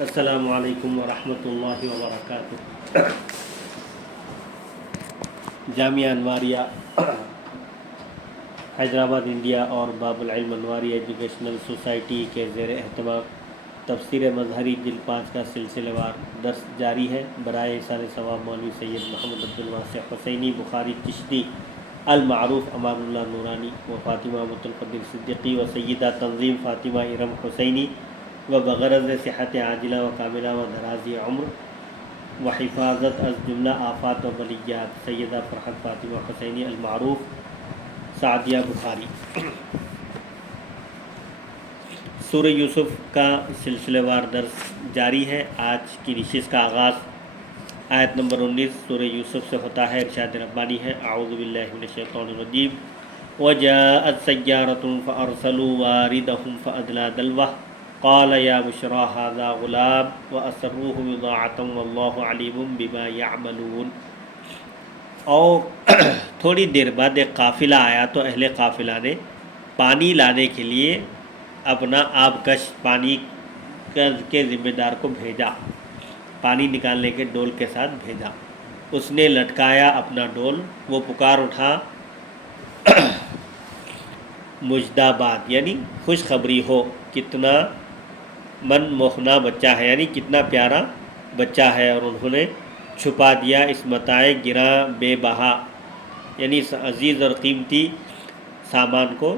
السلام علیکم ورحمۃ اللہ وبرکاتہ۔ جامعہ انواریہ حیدرآباد انڈیا اور باب العلم انواریہ ایجوکیشنل سوسائٹی کے زیر اہتمام تفسیر مظہری جلد 5 کا سلسلہ وار درس جاری ہے۔ برائے احسان ثواب مولوی سید محمد عبدالواسع حسینی بخاری چشتی المعروف امان اللہ نورانی و فاطمہ متالقدیر صدیقی و سیدہ تنظیم فاطمہ ارم حسینی و بغرض صحت عاجلہ و کاملہ و دراز عمر و حفاظت از جملہ آفات و بلیات سیدہ فرحت فاطمہ حسینی المعروف سعدیہ بخاری۔ سورہ یوسف کا سلسلہ وار درس جاری ہے۔ آج کی نشست کا آغاز آیت نمبر 19 سورہ یوسف سے ہوتا ہے۔ ارشاد ربانی ہے اعوذ باللہ من الشیطان الرجیم وجاءت سیارۃ فارسلوا واردہم فادلی دلوہ قال یا بشریٰ ھذا غلام واسروہ بضاعۃ واللہ علیم بما یعملون۔ اور تھوڑی دیر بعد ایک قافلہ آیا تو اہل قافلہ نے پانی لانے کے لیے اپنا آبکش پانی کے ذمہ دار کو بھیجا، پانی نکالنے کے ڈول کے ساتھ بھیجا۔ اس نے لٹکایا اپنا ڈول، وہ پکار اٹھا مجداباد یعنی خوشخبری ہو، کتنا من موہنا بچہ ہے، یعنی کتنا پیارا بچہ ہے۔ اور انہوں نے چھپا دیا اس متاع گراں بے بہا یعنی اس عزیز اور قیمتی سامان کو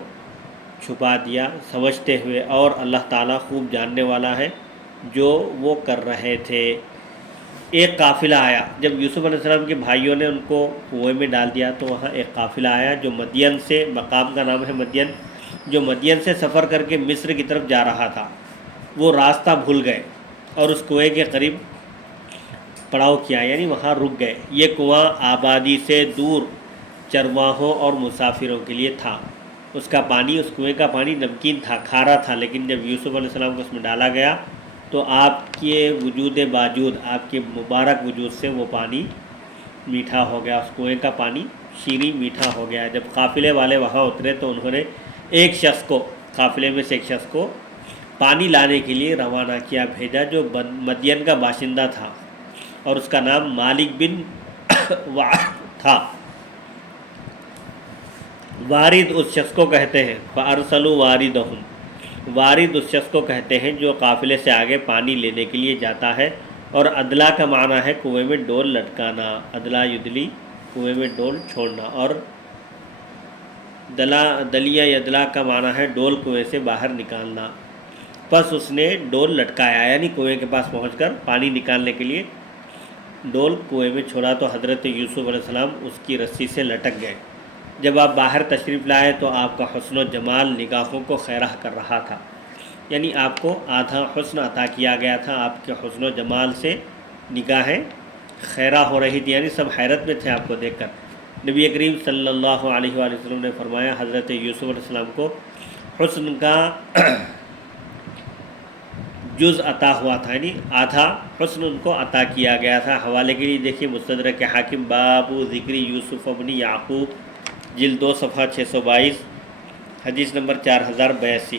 چھپا دیا سمجھتے ہوئے، اور اللہ تعالیٰ خوب جاننے والا ہے جو وہ کر رہے تھے۔ ایک قافلہ آیا جب یوسف علیہ السلام کے بھائیوں نے ان کو کنویں میں ڈال دیا تو وہاں ایک قافلہ آیا جو مدین سے، مقام کا نام ہے مدین، جو مدین سے سفر کر کے مصر کی طرف جا رہا تھا۔ وہ راستہ بھول گئے اور اس کنویں کے قریب پڑاؤ کیا، یعنی وہاں رک گئے۔ یہ کنواں آبادی سے دور چرواہوں اور مسافروں کے لیے تھا۔ اس کا پانی، اس کنویں کا پانی نمکین تھا، کھارا تھا، لیکن جب یوسف علیہ السلام کو اس میں ڈالا گیا تو آپ کے وجود باوجود، آپ کے مبارک وجود سے وہ پانی میٹھا ہو گیا، اس کنویں کا پانی شیریں میٹھا ہو گیا۔ جب قافلے والے وہاں اترے تو انہوں نے ایک شخص کو، قافلے میں سے ایک شخص کو پانی لانے کے لیے روانہ کیا، بھیجا، جو مدین کا باشندہ تھا اور اس کا نام مالک بن تھا۔ وارد اس شخص کو کہتے ہیں، فارسلوا واردہم، وارد اس شخص کو کہتے ہیں جو قافلے سے آگے پانی لینے کے لیے جاتا ہے۔ اور ادلا کا معنی ہے کنویں میں ڈول لٹکانا، ادلا یدلی کنویں میں ڈول چھوڑنا، اور دلیا یدلا کا معنی ہے ڈول کنویں سے باہر نکالنا۔ پس اس نے ڈول لٹکایا، یعنی کنویں کے پاس پہنچ کر پانی نکالنے کے لیے ڈول کنویں میں چھوڑا تو حضرت یوسف علیہ السلام اس کی رسی سے لٹک گئے۔ جب آپ باہر تشریف لائے تو آپ کا حسن و جمال نگاہوں کو خیرہ کر رہا تھا، یعنی آپ کو آدھا حسن عطا کیا گیا تھا، آپ کے حسن و جمال سے نگاہیں خیرہ ہو رہی تھی، یعنی سب حیرت میں تھے آپ کو دیکھ کر۔ نبی کریم صلی اللہ علیہ وآلہ وسلم نے فرمایا حضرت یوسف علیہ السلام کو حسن کا جز عطا ہوا تھا، یعنی آدھا حسن ان کو عطا کیا گیا تھا۔ حوالے کے لیے دیکھیے مستدرک حاکم باب ذکر یوسف ابن یعقوب جلد 2 صفحہ 622، حدیث نمبر 4082۔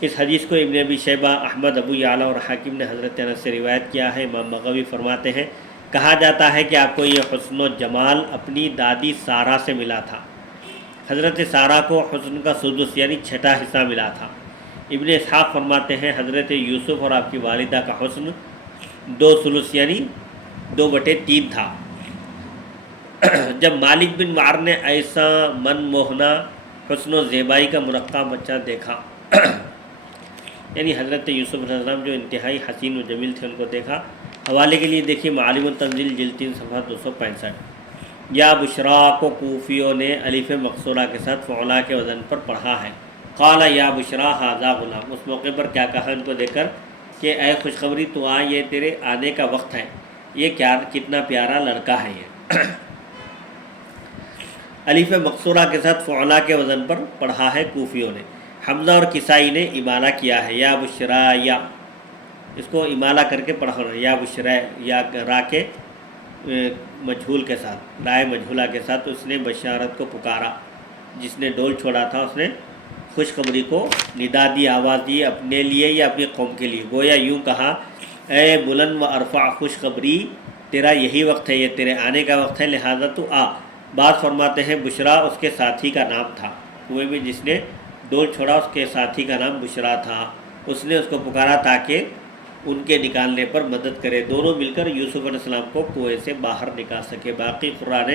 اس حدیث کو ابن ابی شیبہ، احمد، ابو یعلا اور حاکم نے حضرت انس سے روایت کیا ہے۔ امام بغوی فرماتے ہیں کہا جاتا ہے کہ آپ کو یہ حسن و جمال اپنی دادی سارہ سے ملا تھا۔ حضرت سارہ کو حسن کا سدس یعنی چھٹا حصہ ملا تھا۔ ابن اسحاق فرماتے ہیں حضرت یوسف اور آپ کی والدہ کا حسن 2 ثلث یعنی 2/3 تھا۔ جب مالک بن وعر نے ایسا من موہنا حسن و زیبائی کا مرقع بچہ دیکھا، یعنی حضرت یوسف علیہ السلام جو انتہائی حسین و جمیل تھے، ان کو دیکھا۔ حوالے کے لیے دیکھیے معالم التنزیل جلد 3 صفحہ 265۔ یا بشرا کو کوفیوں نے الف مقصورہ کے ساتھ فعلا کے وزن پر پڑھا ہے۔ قال یا بشرا ھذا غلام، اس موقع پر کیا کہا ان کو دیکھ کر کہ اے خوشخبری تو آ، یہ تیرے آنے کا وقت ہے، یہ کتنا پیارا لڑکا ہے یہ۔ الف مقصورہ کے ساتھ فعلا کے وزن پر پڑھا ہے کوفیوں نے۔ حمزہ اور کسائی نے امالہ کیا ہے، یا بشرا، یا اس کو امالہ کر کے پڑھا ہے، یا بشرا، یا را کے مجہول کے ساتھ، رائے مجہولہ کے ساتھ، اس نے بشارت کو پکارا، جس نے ڈول چھوڑا تھا اس نے خوشخبری کو ندا دی، آواز دی اپنے لیے یا اپنی قوم کے لیے، گویا یوں کہا اے بلند و ارفع خوشخبری تیرا یہی وقت ہے، یہ تیرے آنے کا وقت ہے، لہذا تو آ۔ بعض فرماتے ہیں بشرا اس کے ساتھی کا نام تھا، کنویں میں جس نے ڈول چھوڑا اس کے ساتھی کا نام بشرا تھا، اس نے اس کو پکارا تاکہ ان کے نکالنے پر مدد کرے، دونوں مل کر یوسف علیہ السلام کو کنویں سے باہر نکال سکے۔ باقی قرآن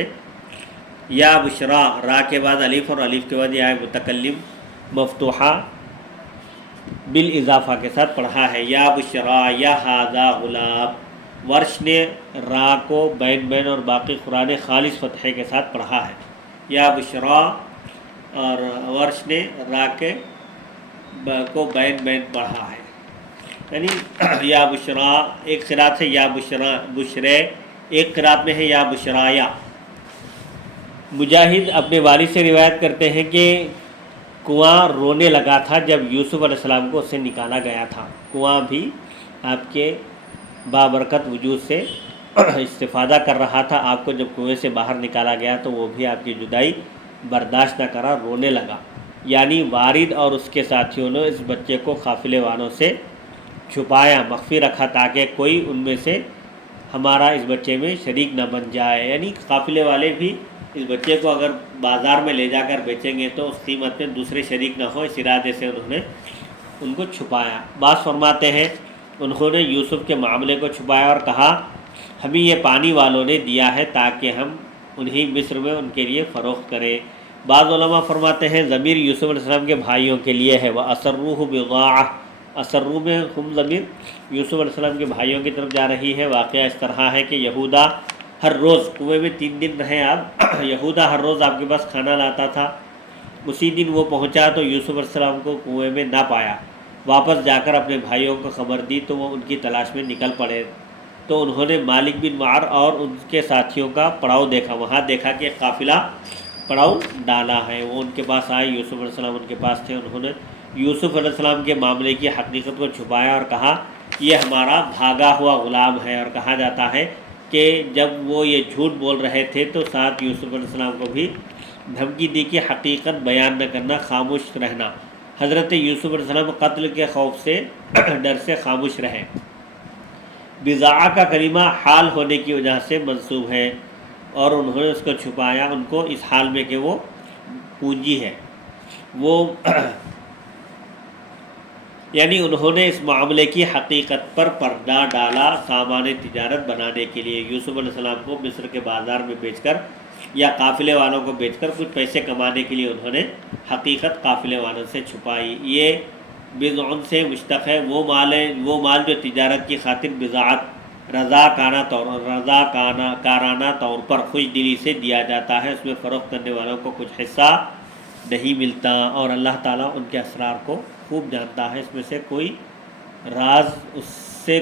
یا بشرا را کے بعد الف اور الف کے بعد یا متکلم مفتوحہ بالاضافہ کے ساتھ پڑھا ہے، یا بشرا یا ھذا غلام۔ ورش نے را کو بین بین اور باقی قرآن خالص فتحے کے ساتھ پڑھا ہے، یا بشرا، اور ورش نے را کے کو بین بین پڑھا ہے، یعنی یا بشرا ایک قرات ہے یا بشرا بشرے، ایک قرات میں ہے یا بشرایا۔ مجاہد اپنے والد سے روایت کرتے ہیں کہ کنواں رونے لگا تھا جب یوسف علیہ السلام کو اس سے نکالا گیا تھا۔ کنواں بھی آپ کے بابرکت وجود سے استفادہ کر رہا تھا، آپ کو جب کنویں سے باہر نکالا گیا تو وہ بھی آپ کی جدائی برداشت نہ کرا، رونے لگا۔ یعنی والد اور اس کے ساتھیوں نے اس بچے کو قافلے والوں سے چھپایا، مخفی رکھا تاکہ کوئی ان میں سے ہمارا اس بچے میں شریک نہ بن جائے، یعنی قافلے والے بھی اس بچے کو اگر بازار میں لے جا کر بیچیں گے تو اس قیمت میں دوسرے شریک نہ ہو، اس ارادے سے انہوں نے ان کو چھپایا۔ بعض فرماتے ہیں انہوں نے یوسف کے معاملے کو چھپایا اور کہا ہمیں یہ پانی والوں نے دیا ہے تاکہ ہم انہیں مصر میں ان کے لیے فروخت کریں۔ بعض علماء فرماتے ہیں ضمیر یوسف علیہ السلام کے بھائیوں کے لیے ہے، وَأَسَرُّوهُ بِضَاعَةٍ، اسرو میں ہم ضمیر یوسف علیہ السلام کے بھائیوں کی طرف جا رہی ہے۔ واقعہ اس طرح ہے کہ یہودا ہر روز کنویں میں 3 دن رہے آپ، یہودا ہر روز آپ کے پاس کھانا لاتا تھا، اسی دن وہ پہنچا تو یوسف علیہ السلام کو کنویں میں نہ پایا، واپس جا کر اپنے بھائیوں کو خبر دی تو وہ ان کی تلاش میں نکل پڑے، تو انہوں نے مالک بن معر اور ان کے ساتھیوں کا پڑاؤ دیکھا، وہاں دیکھا کہ قافلہ پڑاؤ ڈالا ہے، وہ ان کے پاس آئے، یوسف علیہ السلام ان کے پاس تھے، انہوں نے یوسف علیہ السلام کے معاملے کی حقیقت کو چھپایا اور کہا یہ ہمارا بھاگا ہوا غلام ہے، اور کہا جاتا ہے کہ جب وہ یہ جھوٹ بول رہے تھے تو ساتھ یوسف علیہ السلام کو بھی دھمکی دی کہ حقیقت بیان نہ کرنا، خاموش رہنا۔ حضرت یوسف علیہ السلام قتل کے خوف سے ڈر سے خاموش رہے۔ بضاعہ کا کلمہ حال ہونے کی وجہ سے منصوب ہے، اور انہوں نے اس کو چھپایا ان کو اس حال میں کہ وہ پونجی ہے، وہ یعنی انہوں نے اس معاملے کی حقیقت پر پردہ ڈالا سامان تجارت بنانے کے لیے، یوسف علیہ السلام کو مصر کے بازار میں بیچ کر یا قافلے والوں کو بیچ کر کچھ پیسے کمانے کے لیے انہوں نے حقیقت قافلے والوں سے چھپائی۔ یہ بضع سے مشتق ہے، وہ مال جو تجارت کی خاطر بضاعت کارانہ طور پر خوش دلی سے دیا جاتا ہے، اس میں فروخت کرنے والوں کو کچھ حصہ نہیں ملتا، اور اللہ تعالیٰ ان کے اسرار کو خوب جانتا ہے، اس میں سے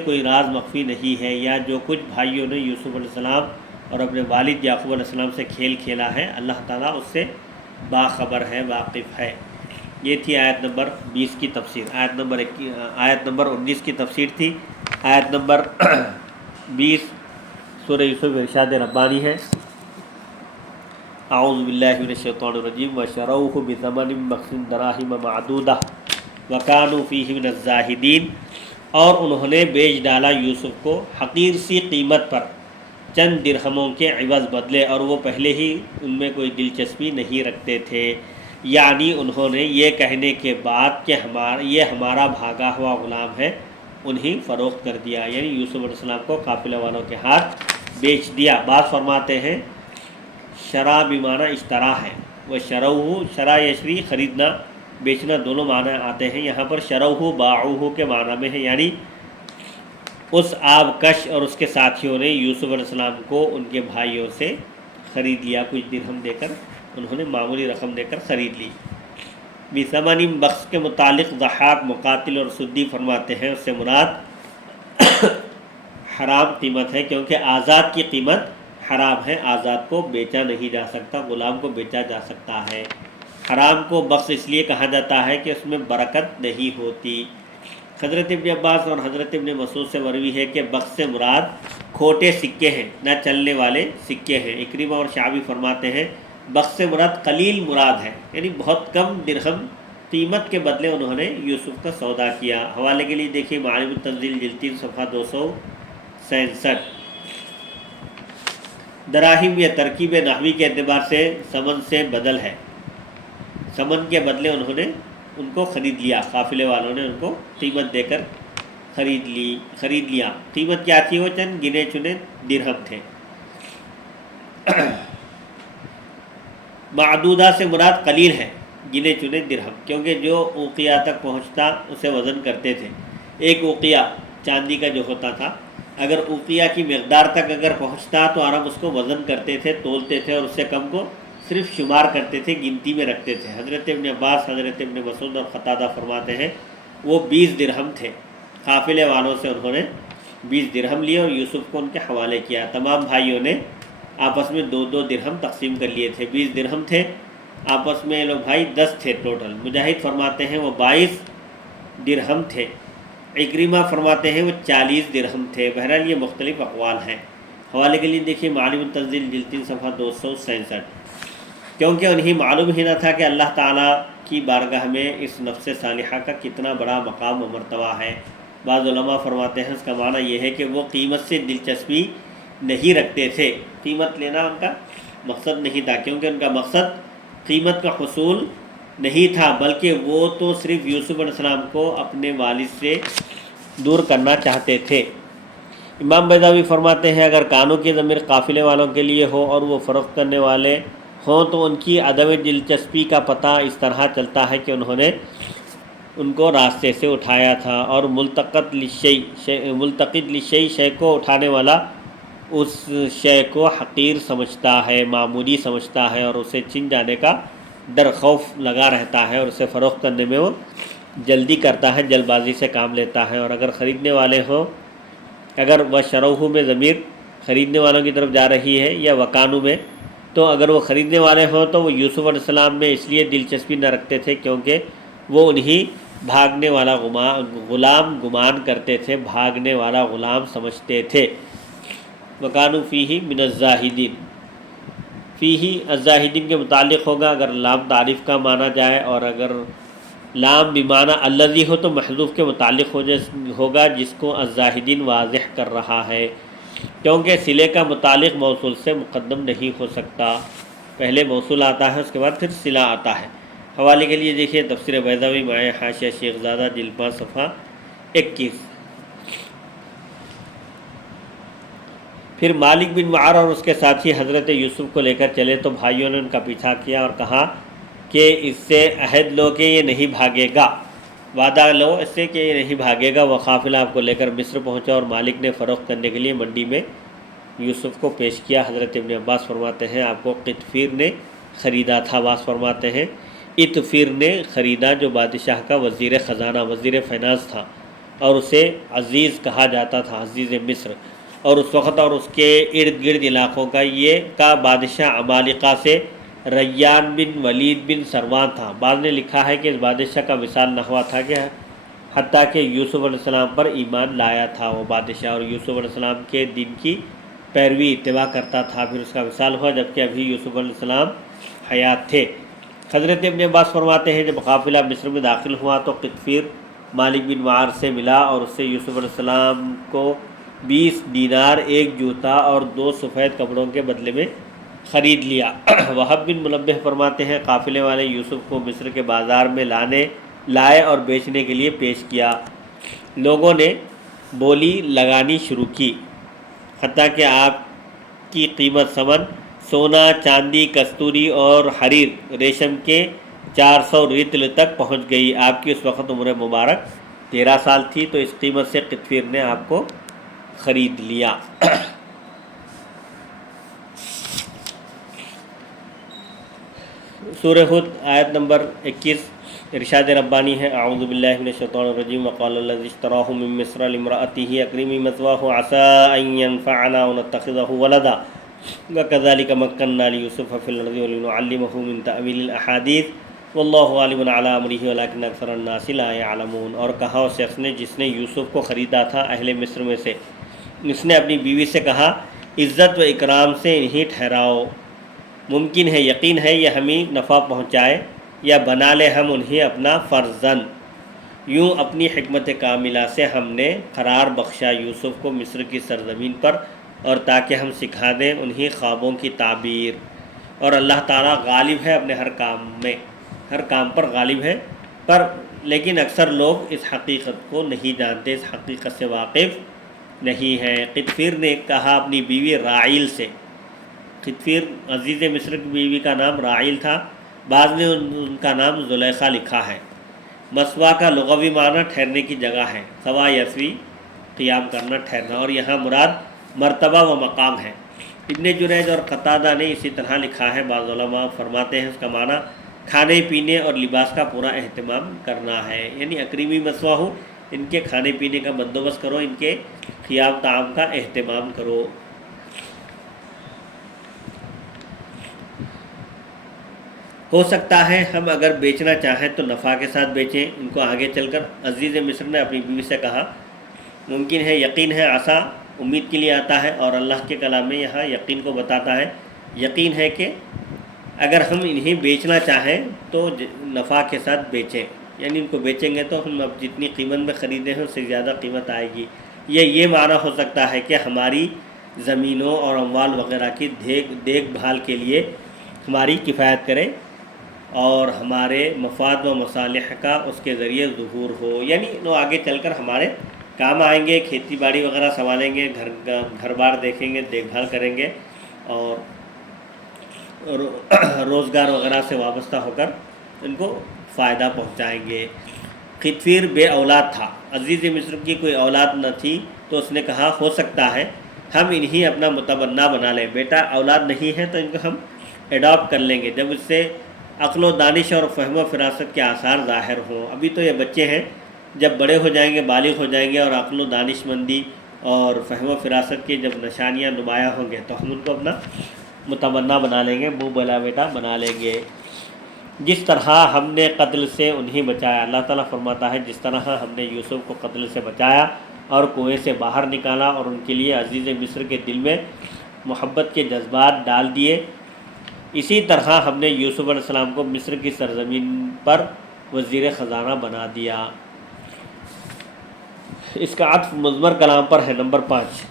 کوئی راز مخفی نہیں ہے۔ یا جو کچھ بھائیوں نے یوسف علیہ السلام اور اپنے والد یعقوب علیہ السلام سے کھیل کھیلا ہے، اللہ تعالیٰ اس سے باخبر ہے، واقف ہے۔ یہ تھی آیت نمبر 20 کی تفسیر۔ آیت نمبر 19 کی تفسیر تھی۔ آیت نمبر 20 سورہ یوسف ارشاد ربانی ہے، اعوذ باللہ من الشیطان الرجیم وَشَرَوْهُ بِثَمَنٍ بَخْسٍ دَرَاهِمَ مَعْدُودَةٍ وَكَانُوا فِيهِ مِنَ الزَّاهِدِينَ، اور انہوں نے بیچ ڈالا یوسف کو حقیر سی قیمت پر چند درہموں کے عوض بدلے، اور وہ پہلے ہی ان میں کوئی دلچسپی نہیں رکھتے تھے، یعنی انہوں نے یہ کہنے کے بعد کہ یہ ہمارا بھاگا ہوا غلام ہے انہیں فروخت کر دیا، یعنی یوسف علیہ السلام کو قافلہ والوں کے ہاتھ بیچ دیا۔ بعض فرماتے ہیں شرع بمعنی اشترا ہے، وہ شروہ شرع یشری خریدنا بیچنا دونوں معنی آتے ہیں، یہاں پر شروہ باعوہ کے معنی میں ہے، یعنی اس آبکش اور اس کے ساتھیوں نے یوسف علیہ السلام کو ان کے بھائیوں سے خرید لیا، کچھ درہم دے کر انہوں نے معمولی رقم دے کر خرید لی۔ بثمن بخش کے متعلق ضحاک، مقاتل اور سدی فرماتے ہیں اس سے مراد حرام قیمت ہے، کیونکہ آزاد کی قیمت حرام ہے، آزاد کو بیچا نہیں جا سکتا، غلام کو بیچا جا سکتا ہے۔ حرام کو بخش اس لیے کہا جاتا ہے کہ اس میں برکت نہیں ہوتی۔ حضرت ابن عباس اور حضرت ابن مسعود سے مروی ہے کہ بخش سے مراد کھوٹے سکے ہیں، نہ چلنے والے سکے ہیں۔ اکرمہ اور شعبی فرماتے ہیں بخش سے مراد قلیل مراد ہے، یعنی بہت کم درہم قیمت کے بدلے انہوں نے یوسف کا سودا کیا۔ حوالے کے لیے دیکھیے معارف التنزیل جلد 3 صفحہ 266۔ دراہم یہ ترکیب نحوی کے اعتبار سے ثمن سے بدل ہے، ثمن کے بدلے انہوں نے ان کو خرید لیا، قافلے والوں نے ان کو قیمت دے کر خرید لیا۔ قیمت کیا تھی؟ وہ چند گنے چنے درہم تھے۔ معدودہ سے مراد قلیل ہے، گنے چنے درہم، کیونکہ جو اوقیہ تک پہنچتا اسے وزن کرتے تھے۔ ایک اوقیہ چاندی کا جو ہوتا تھا، اگر اوقیہ کی مقدار تک اگر پہنچتا تو عرب اس کو وزن کرتے تھے، تولتے تھے، اور اس سے کم کو صرف شمار کرتے تھے، گنتی میں رکھتے تھے۔ حضرت ابن عباس، حضرت ابن مسعود اور قتادہ فرماتے ہیں وہ 20 درہم تھے۔ قافلے والوں سے انہوں نے 20 درہم لیے اور یوسف کو ان کے حوالے کیا۔ تمام بھائیوں نے آپس میں 2 درہم تقسیم کر لیے تھے۔ 20 درہم تھے، آپس میں لوگ بھائی 10 تھے ٹوٹل۔ مجاہد فرماتے ہیں وہ 22 درہم تھے، اکرمہ فرماتے ہیں وہ 40 درہم تھے۔ بہرحال یہ مختلف اقوال ہیں۔ حوالے کے لیے دیکھیے معارف التنزیل جلد 3 صفحہ 267۔ کیونکہ انہیں معلوم ہی نہ تھا کہ اللہ تعالیٰ کی بارگاہ میں اس نفس صالحہ کا کتنا بڑا مقام و مرتبہ ہے۔ بعض علماء فرماتے ہیں اس کا معنی یہ ہے کہ وہ قیمت سے دلچسپی نہیں رکھتے تھے، قیمت لینا ان کا مقصد نہیں تھا، کیونکہ ان کا مقصد قیمت کا حصول نہیں تھا، بلکہ وہ تو صرف یوسف علیہ السلام کو اپنے والد سے دور کرنا چاہتے تھے۔ امام بیضاوی فرماتے ہیں اگر کانوں کی ضمیر قافلے والوں کے لیے ہو اور وہ فروخت کرنے والے ہوں تو ان کی عدم دلچسپی کا پتہ اس طرح چلتا ہے کہ انہوں نے ان کو راستے سے اٹھایا تھا، اور ملتقط للشیء شے کو اٹھانے والا اس شے کو حقیر سمجھتا ہے، معمولی سمجھتا ہے، اور اسے چھن جانے کا ڈر خوف لگا رہتا ہے، اور اسے فروخت کرنے میں وہ جلدی کرتا ہے، جلد بازی سے کام لیتا ہے۔ اور اگر خریدنے والے ہوں، اگر وہ شروع میں ضمیر خریدنے والوں کی طرف جا رہی ہے یا وکانو میں، تو اگر وہ خریدنے والے ہوں تو وہ یوسف علیہ السلام میں اس لیے دلچسپی نہ رکھتے تھے کیونکہ وہ انہیں بھاگنے والا غلام گمان کرتے تھے، بھاگنے والا غلام سمجھتے تھے۔ وکانو فیہ من الزاہدین، فیہ الزاہدین کے متعلق ہوگا اگر لام تعریف کا مانا جائے، اور اگر لام بمعنی الذی ہو تو محذوف کے متعلق ہوگا جس کو الزاہدین واضح کر رہا ہے، کیونکہ صلے کا متعلق موصول سے مقدم نہیں ہو سکتا، پہلے موصول آتا ہے اس کے بعد پھر صلہ آتا ہے۔ حوالے کے لیے دیکھیے تفسیر بیضاوی مائع حاشیہ شیخ زادہ جلد 5 صفحہ 21۔ پھر مالک بن معر اور اس کے ساتھی حضرت یوسف کو لے کر چلے تو بھائیوں نے ان کا پیچھا کیا اور کہا کہ اس سے عہد لو کہ یہ نہیں بھاگے گا، وعدہ لو اس سے کہ یہ نہیں بھاگے گا۔ وہ قافلہ آپ کو لے کر مصر پہنچا اور مالک نے فروخت کرنے کے لیے منڈی میں یوسف کو پیش کیا۔ حضرت ابن عباس فرماتے ہیں آپ کو قطفیر نے خریدا تھا، عباس فرماتے ہیں اطفیر نے خریدا جو بادشاہ کا وزیر خزانہ، وزیر فائنانس تھا، اور اسے عزیز کہا جاتا تھا، عزیز مصر، اور اس وقت اور اس کے ارد گرد علاقوں کا بادشاہ عمالقہ سے ریان بن ولید بن سروان تھا۔ بعض نے لکھا ہے کہ اس بادشاہ کا وصال نہ ہوا تھا کہ حتیٰ کہ یوسف علیہ السلام پر ایمان لایا تھا وہ بادشاہ، اور یوسف علیہ السلام کے دین کی پیروی اتباع کرتا تھا، پھر اس کا وصال ہوا جبکہ ابھی یوسف علیہ السلام حیات تھے۔ حضرت ابن عباس فرماتے ہیں جب قافلہ مصر میں داخل ہوا تو قطفیر مالک بن معر سے ملا اور اس سے یوسف علیہ السلام کو 20 دینار، 1 جوتا اور 2 سفید کپڑوں کے بدلے میں خرید لیا۔ وہب بن منبہ فرماتے ہیں قافلے والے یوسف کو مصر کے بازار میں لائے اور بیچنے کے لیے پیش کیا۔ لوگوں نے بولی لگانی شروع کی، حتیٰ کہ آپ کی قیمت ثمن سونا، چاندی، کستوری اور حریر ریشم کے 400 رطل تک پہنچ گئی۔ آپ کی اس وقت عمر مبارک 13 سال تھی، تو اس قیمت سے قطفیر نے آپ کو خرید لیا۔ سورہ ہود آیت نمبر 21 ارشاد ربانی ہے اعوذ باللہ من الشیطان الرجیم وقال الذی اشتراہ من مصر لامرأتہ اکرمی مثواہ عسى ان ينفعنا ونتخذہ ولدا وكذلك مكنا ليوسف في الارض ولنعلمه من تأویل الاحادیث واللہ غالب علی امرہ ولکن اکثر الناس لا يعلمون۔ اور کہا اس شخص نے جس نے یوسف کو خریدا تھا اہل مصر میں سے، اس نے اپنی بیوی سے کہا عزت و اکرام سے انہیں ٹھہراؤ، ممکن ہے یقین ہے یہ ہمیں نفع پہنچائے یا بنا لے ہم انہیں اپنا فرزند۔ یوں اپنی حکمت کاملہ سے ہم نے قرار بخشا یوسف کو مصر کی سرزمین پر، اور تاکہ ہم سکھا دیں انہیں خوابوں کی تعبیر۔ اور اللہ تعالیٰ غالب ہے اپنے ہر کام میں، ہر کام پر غالب ہے، لیکن اکثر لوگ اس حقیقت کو نہیں جانتے، اس حقیقت سے واقف نہیں ہیں۔ قطفیر نے کہا اپنی بیوی راعیل سے، قطفیر عزیز مصر کی بیوی کا نام راعیل تھا، بعض نے ان کا نام زلیخا لکھا ہے۔ مسوا کا لغوی معنی ٹھہرنے کی جگہ ہے، سوا یسوی قیام کرنا، ٹھہرنا، اور یہاں مراد مرتبہ و مقام ہے۔ ابن جریج اور قتادہ نے اسی طرح لکھا ہے۔ بعض علماء فرماتے ہیں اس کا معنی کھانے پینے اور لباس کا پورا اہتمام کرنا ہے، یعنی اکریمی مسوا ہو، ان کے کھانے پینے کا بندوبست کرو، ان کے خیام طعام کا اہتمام کرو۔ ہو سکتا ہے ہم اگر بیچنا چاہیں تو نفع کے ساتھ بیچیں۔ ان کو آگے چل کر عزیز مصر نے اپنی بیوی سے کہا، ممکن ہے، یقین ہے، عسا امید کے لیے آتا ہے، اور اللہ کے کلام میں یہاں یقین کو بتاتا ہے۔ یقین ہے کہ اگر ہم انہیں بیچنا چاہیں تو نفع کے ساتھ بیچیں، یعنی ان کو بیچیں گے تو ہم اب جتنی قیمت میں خریدے ہیں اس سے زیادہ قیمت آئے گی۔ یہ معنی ہو سکتا ہے کہ ہماری زمینوں اور اموال وغیرہ کی دیکھ بھال کے لیے ہماری کفایت کرے، اور ہمارے مفاد و مصالح کا اس کے ذریعے ظہور ہو، یعنی وہ آگے چل کر ہمارے کام آئیں گے، کھیتی باڑی وغیرہ سنبھالیں گے، گھر بار دیکھیں گے، دیکھ بھال کریں گے، اور روزگار وغیرہ سے وابستہ ہو کر ان کو فائدہ پہنچائیں گے۔ قطفیر بے اولاد تھا، عزیز مصر کی کوئی اولاد نہ تھی، تو اس نے کہا ہو سکتا ہے ہم انہیں اپنا متبنہ بنا لیں، بیٹا اولاد نہیں ہے تو ان کو ہم ایڈاپٹ کر لیں گے جب اس سے عقل و دانش اور فہم و فراست کے آثار ظاہر ہوں۔ ابھی تو یہ بچے ہیں، جب بڑے ہو جائیں گے، بالغ ہو جائیں گے، اور عقل و دانش مندی اور فہم و فراست کی جب نشانیاں نمایاں ہوں گے تو ہم ان کو اپنا متبنہ بنا لیں گے، منہ بلا بیٹا بنا لیں گے۔ جس طرح ہم نے قتل سے انہیں بچایا، اللہ تعالیٰ فرماتا ہے جس طرح ہم نے یوسف کو قتل سے بچایا اور کنویں سے باہر نکالا، اور ان کے لیے عزیز مصر کے دل میں محبت کے جذبات ڈال دیے، اسی طرح ہم نے یوسف علیہ السلام کو مصر کی سرزمین پر وزیر خزانہ بنا دیا۔ اس کا عطف مضمر کلام پر ہے۔ نمبر 5،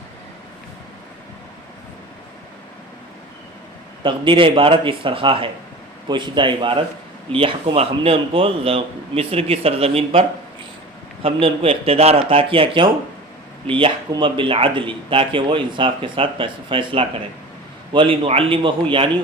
تقدیر عبارت اس طرح ہے، پوشیدہ عبارت، لیحکم، ہم نے ان کو مصر کی سرزمین پر ہم نے ان کو اقتدار عطا کیا، کیوں؟ لیحکم بالعدل، تاکہ وہ انصاف کے ساتھ فیصلہ کریں، وَلِنُعَلِّمَهُ، یعنی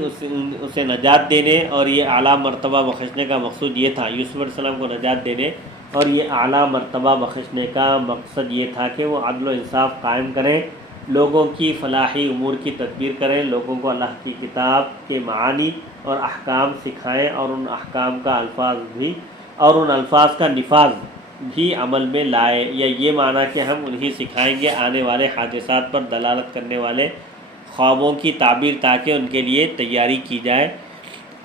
اسے نجات دینے، اور یہ اعلیٰ مرتبہ بخشنے کا مقصود یہ تھا، یوسف علیہ السلام کو نجات دینے اور یہ اعلیٰ مرتبہ بخشنے کا مقصد یہ تھا کہ وہ عدل و انصاف قائم کریں، لوگوں کی فلاحی امور کی تدبیر کریں، لوگوں کو اللہ کی کتاب کے معانی اور احکام سکھائیں، اور ان احکام کا ان الفاظ کا نفاذ بھی عمل میں لائے، یا یہ معنی کہ ہم انہیں سکھائیں گے آنے والے حادثات پر دلالت کرنے والے خوابوں کی تعبیر، تاکہ ان کے لیے تیاری کی جائے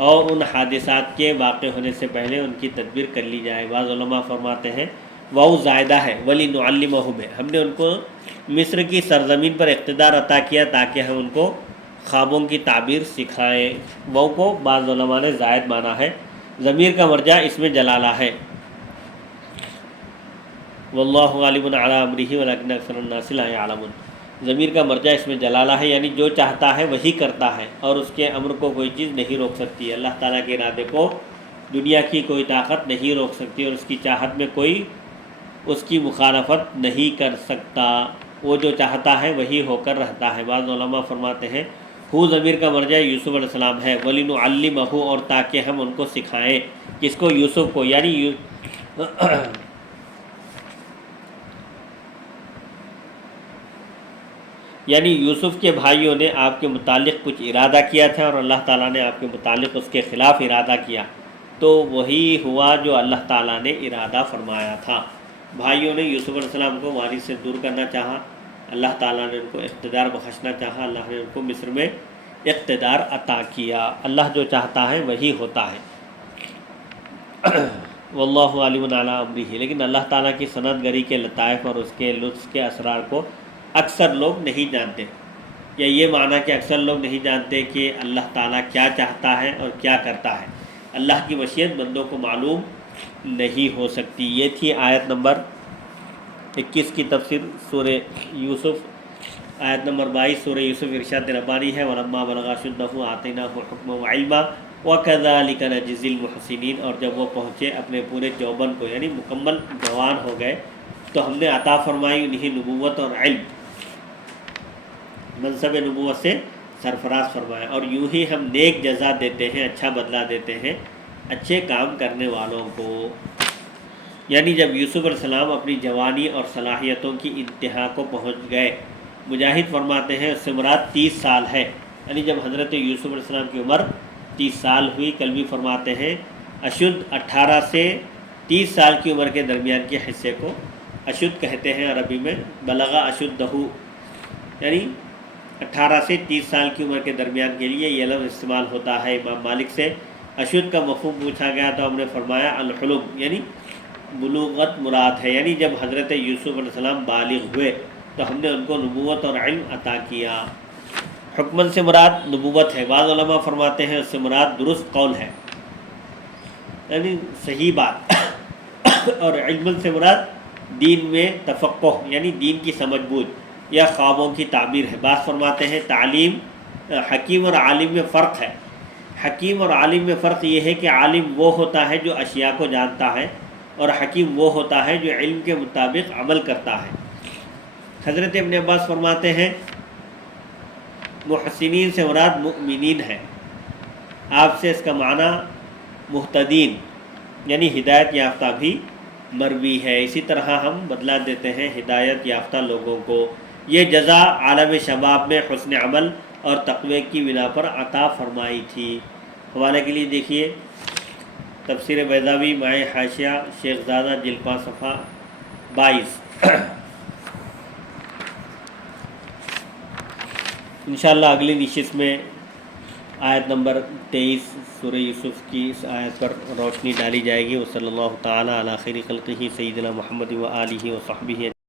اور ان حادثات کے واقع ہونے سے پہلے ان کی تدبیر کر لی جائے۔ بعض علماء فرماتے ہیں واو زائدہ ہے، وَلِنُعَلِّمَهُ میں، ہم نے ان کو مصر کی سرزمین پر اقتدار عطا کیا تاکہ ہم ان کو خوابوں کی تعبیر سکھائیں۔ واو کو بعض علماء نے زائد مانا ہے۔ ضمیر کا مرجع اس میں جلالہ ہے، واللہ غالب علی امرہ ولکن اکثر الناس لا یعلمون، ضمیر کا مرجع اس میں جلالہ ہے، یعنی جو چاہتا ہے وہی کرتا ہے، اور اس کے امر کو کوئی چیز نہیں روک سکتی ہے۔ اللہ تعالیٰ کے ارادے کو دنیا کی کوئی طاقت نہیں روک سکتی، اور اس کی چاہت میں کوئی اس کی مخالفت نہیں کر سکتا، وہ جو چاہتا ہے وہی ہو کر رہتا ہے۔ بعض علماء فرماتے ہیں ہو ضمیر کا مرجع یوسف علیہ السلام ہے، وَلِنُعَلِّمَهُ، اور تاکہ ہم ان کو سکھائیں، کس کو؟ یوسف کو، یعنی یوسف کے بھائیوں نے آپ کے متعلق کچھ ارادہ کیا تھا، اور اللہ تعالیٰ نے آپ کے متعلق اس کے خلاف ارادہ کیا، تو وہی ہوا جو اللہ تعالیٰ نے ارادہ فرمایا تھا۔ بھائیوں نے یوسف علیہ السلام کو والد سے دور کرنا چاہا، اللہ تعالیٰ نے ان کو اقتدار بخشنا چاہا، اللہ نے ان کو مصر میں اقتدار عطا کیا۔ اللہ جو چاہتا ہے وہی ہوتا ہے، واللہ عالم علی امرہ، لیکن اللہ تعالیٰ کی صنعت گری کے لطائف اور اس کے لطف کے اسرار کو اکثر لوگ نہیں جانتے، یا یہ معنی کہ اکثر لوگ نہیں جانتے کہ اللہ تعالیٰ کیا چاہتا ہے اور کیا کرتا ہے۔ اللہ کی مشیت بندوں کو معلوم نہیں ہو سکتی۔ یہ تھی آیت نمبر 21 کی تفسیر سورہ یوسف۔ آیت نمبر 22 سورہ یوسف ارشاد ربانی ہے وَلَمَّا بَلَغَ أَشُدَّهُ آتَيْنَاهُ حُکْمًا وَعِلْمًا وَكَذَلِكَ نَجْزِي الْمُحْسِنِينَ، اور جب وہ پہنچے اپنے پورے جوبن کو یعنی مکمل جوان ہو گئے تو ہم نے عطا فرمائی انہیں نبوت اور علم، منصب نبوت سے سرفراز فرمایا، اور یوں ہی ہم نیک جزا دیتے ہیں، اچھا بدلہ دیتے ہیں اچھے کام کرنے والوں کو۔ یعنی جب یوسف علیہ السلام اپنی جوانی اور صلاحیتوں کی انتہا کو پہنچ گئے، مجاہد فرماتے ہیں اس سے مراد 30 سال ہے، یعنی جب حضرت یوسف علیہ السلام کی عمر 30 سال ہوئی۔ کلبی فرماتے ہیں اشد 18 سے 30 سال کی عمر کے درمیان کے حصے کو اشد کہتے ہیں عربی میں، بلغ اشدہ، یعنی 18 سے 30 سال کی عمر کے درمیان کے لیے یہ لفظ استعمال ہوتا ہے۔ امام مالک سے اشد کا مفہوم پوچھا گیا تو ہم نے فرمایا الحلم، یعنی بلوغت مراد ہے، یعنی جب حضرت یوسف علیہ السلام بالغ ہوئے تو ہم نے ان کو نبوت اور علم عطا کیا۔ حکمن سے مراد نبوت ہے، بعض علماء فرماتے ہیں اس سے مراد درست قول ہے، یعنی صحیح بات، اور علم سے مراد دین میں تفقہ، یعنی دین کی سمجھ بوجھ یا خوابوں کی تعبیر ہے۔ بعض فرماتے ہیں تعلیم، حکیم اور عالم میں فرق ہے۔ حکیم اور عالم میں فرق یہ ہے کہ عالم وہ ہوتا ہے جو اشیاء کو جانتا ہے، اور حکیم وہ ہوتا ہے جو علم کے مطابق عمل کرتا ہے۔ حضرت ابن عباس فرماتے ہیں محسنین سے مراد مؤمنین ہے، آپ سے اس کا معنی مہتدین یعنی ہدایت یافتہ بھی مروی ہے۔ اسی طرح ہم بدلا دیتے ہیں ہدایت یافتہ لوگوں کو۔ یہ جزا عالم شباب میں حسن عمل اور تقوی کی بنا پر عطا فرمائی تھی۔ حوالے کے لیے دیکھیے تفسیر بیضاوی مائع حاشیہ شیخ زادہ جلد 5 صفحہ 22۔ انشاءاللہ اگلی نشست میں آیت نمبر 23 سورہ یوسف کی اس آیت پر روشنی ڈالی جائے گی۔ وصلی اللہ تعالی علی خیر خلقہ سیدنا محمد و آلہ و صحبہ۔